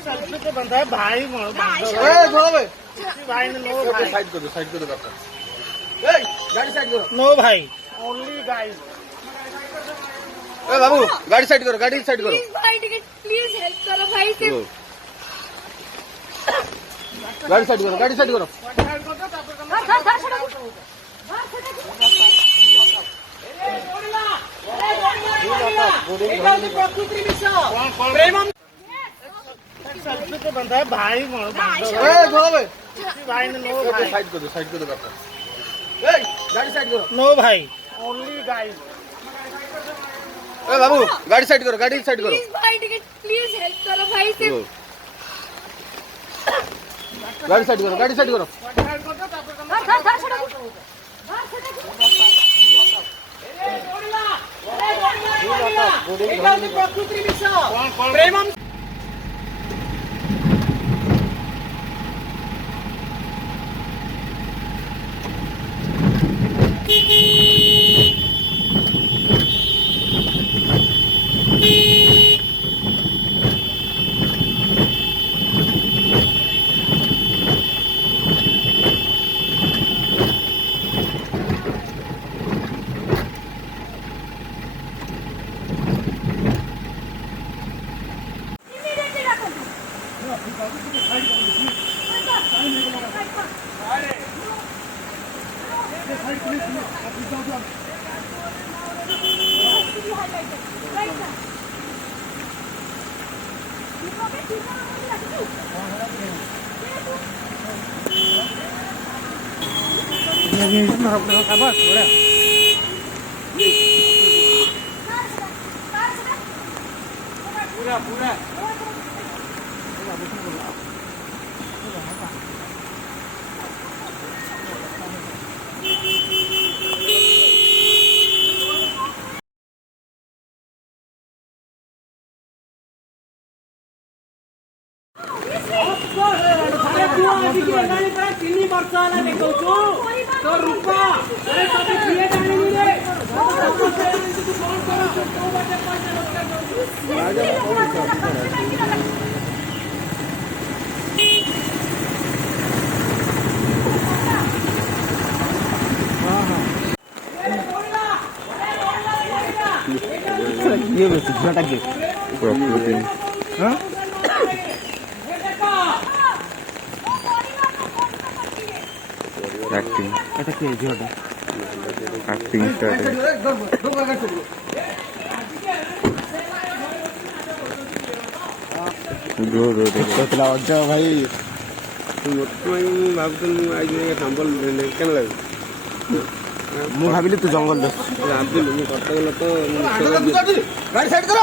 selfie तो बनता है भाई भाई नो भाई साइड करो गाड़ी साइड करो नो भाई ओनली गाइस बाबू गाड़ी साइड करो प्लीज भाई टिकट प्लीज हेल्प करो भाई से गाड़ी साइड करो सेल्फी तो बनता है भाई भाई नो भाई साइड करो गाड़ी साइड करो नो भाई ओनली गाइस बाबू गाड़ी साइड करो प्लीज भाई टिकट प्लीज हेल्प करो भाई से गाड़ी साइड करो पूरा ये बस झटक दे प्रकृति हां एक्टिंग এটা কি ঝটা एक्टिंग स्टार्ट गो कतला अड्डा भाई तुम भाबतन आज संबल केन लागे ମୁଁ ଭାବିଲି ତୁ ଜଙ୍ଗଲ ଦେଖ ଗାଡ଼ି ସାଇଡ୍ କର